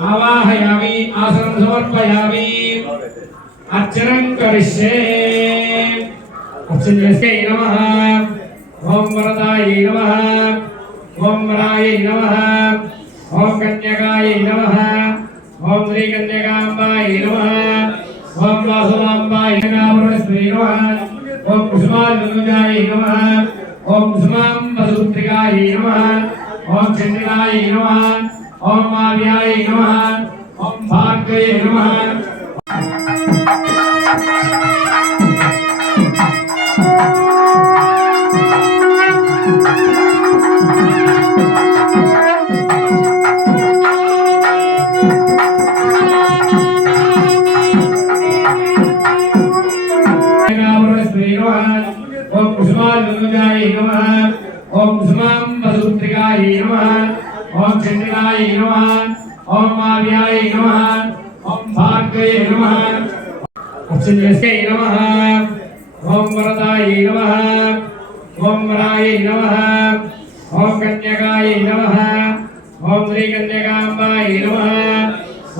आवाहयामि, आसनं समर्पयामि। अर्चनं करिष्ये। अर्चन्यस्यै नमः। ॐ वरदायै नमः। ॐ वरायै नमः। ॐ कन्यकायै नमः। ॐ श्रीकन्यकाम्बायै नमः। ॐ वासुदाम्बायै नमः। ॐ कुसुमानुजायै नमः। ॐ कुसुमाम्बसूत्रिकायै नमः। ॐ चन्द्रिकायै नमः। ओम माव्याय नमः। ओम भाग्ये नमः। ओम सुमा नमः। वसुत्रिकाय नमः। ओम चंडिकाय नमः ओम महावीराय नमः ओम भार्गवे नमः उपचंद्रस्य नमः ओम वरदाय नमः ओम राय नमः ओम कन्यकाय नमः ओम श्री नमः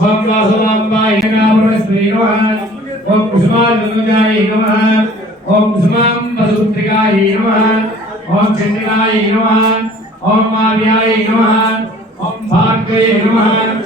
ओम वासुदाम्बाय नमः ओम कुसुमानुजाय नमः ओम कुसुमां वसुपुत्रिकाय नमः ओम चंडिकाय नमः ओम माव्याय नमः ओम भाग्य नमः